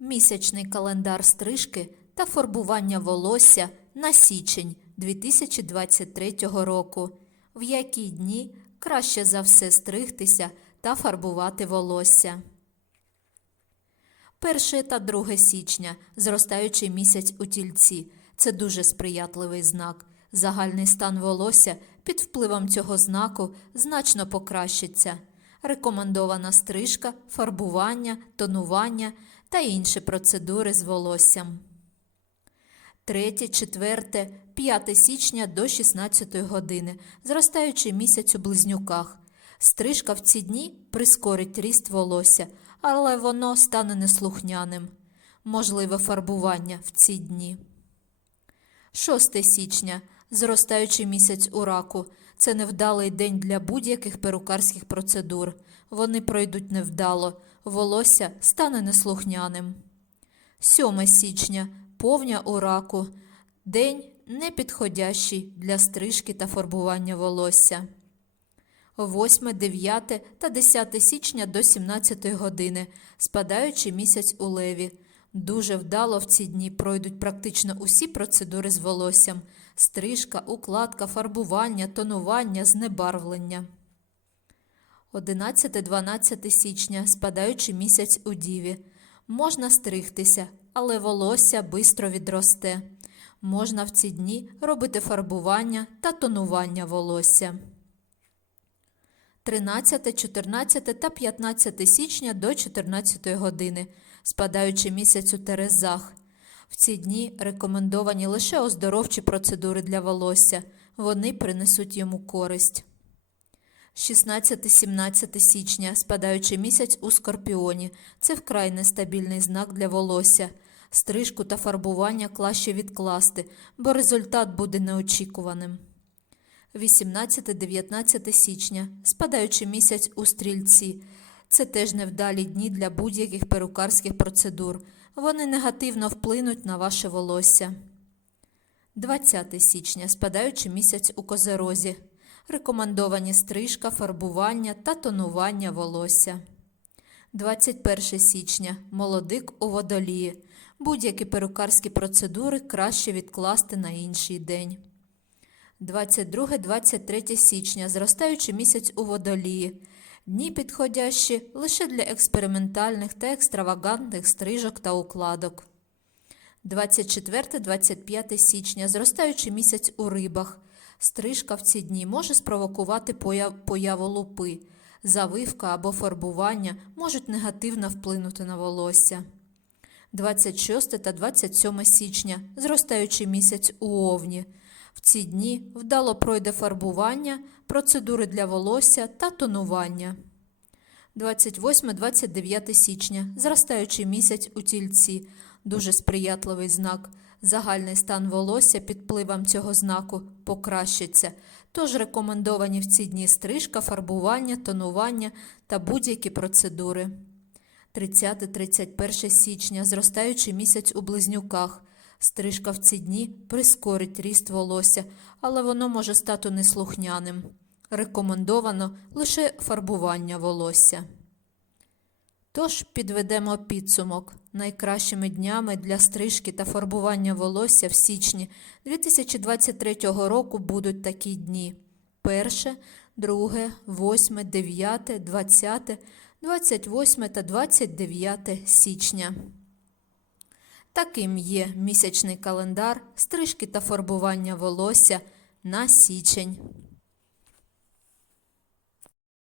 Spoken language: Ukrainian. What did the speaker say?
Місячний календар стрижки та фарбування волосся на січень 2023 року. В які дні краще за все стригтися та фарбувати волосся. 1 та 2 січня зростаючий місяць у тільці. Це дуже сприятливий знак. Загальний стан волосся під впливом цього знаку значно покращиться. Рекомендована стрижка, фарбування, тонування та інші процедури з волоссям. 3, 4, 5 січня до 16 години, зростаючий місяць у близнюках. Стрижка в ці дні прискорить ріст волосся, але воно стане неслухняним. Можливе фарбування в ці дні. 6 січня зростаючий місяць у раку. Це невдалий день для будь-яких перукарських процедур. Вони пройдуть невдало, волосся стане неслухняним. 7 січня повня у раку. День непідходящий для стрижки та фарбування волосся. 8, 9 та 10 січня до 17 години, спадаючий місяць у леві. Дуже вдало в ці дні пройдуть практично усі процедури з волоссям: стрижка, укладка, фарбування, тонування, знебарвлення. 11-12 січня, спадаючий місяць у діві. Можна стригтися, але волосся бистро відросте. Можна в ці дні робити фарбування та тонування волосся. 13, 14 та 15 січня до 14 години, спадаючи місяць у Терезах. В ці дні рекомендовані лише оздоровчі процедури для волосся. Вони принесуть йому користь. 16-17 січня, спадаючий місяць у Скорпіоні. Це вкрай нестабільний знак для волосся. Стрижку та фарбування краще відкласти, бо результат буде неочікуваним. 18-19 січня, спадаючий місяць у стрільці. Це теж невдалі дні для будь-яких перукарських процедур. Вони негативно вплинуть на ваше волосся. 20 січня, спадаючий місяць у козерозі. Рекомендовані стрижка, фарбування та тонування волосся. 21 січня, молодик у водолії. Будь-які перукарські процедури краще відкласти на інший день. 22-23 січня, зростаючий місяць у водолії. Дні підходящі лише для експериментальних та екстравагантних стрижок та укладок. 24-25 січня, зростаючий місяць у рибах. Стрижка в ці дні може спровокувати появ- появу лупи. Завивка або фарбування можуть негативно вплинути на волосся. 26 та 27 січня, зростаючий місяць у Овні. В ці дні вдало пройде фарбування, процедури для волосся та тонування. 28-29 січня, зростаючий місяць у тільці, дуже сприятливий знак. Загальний стан волосся під впливом цього знаку покращиться, тож рекомендовані в ці дні стрижка, фарбування, тонування та будь-які процедури. 30-31 січня, зростаючий місяць у близнюках. Стрижка в ці дні прискорить ріст волосся, але воно може стати неслухняним. Рекомендовано лише фарбування волосся. Тож підведемо підсумок. Найкращими днями для стрижки та фарбування волосся в січні 2023 року будуть такі дні: 1, 2, 8, 9, 20, 28 та 29 січня. Таким є місячний календар стрижки та фарбування волосся на січень.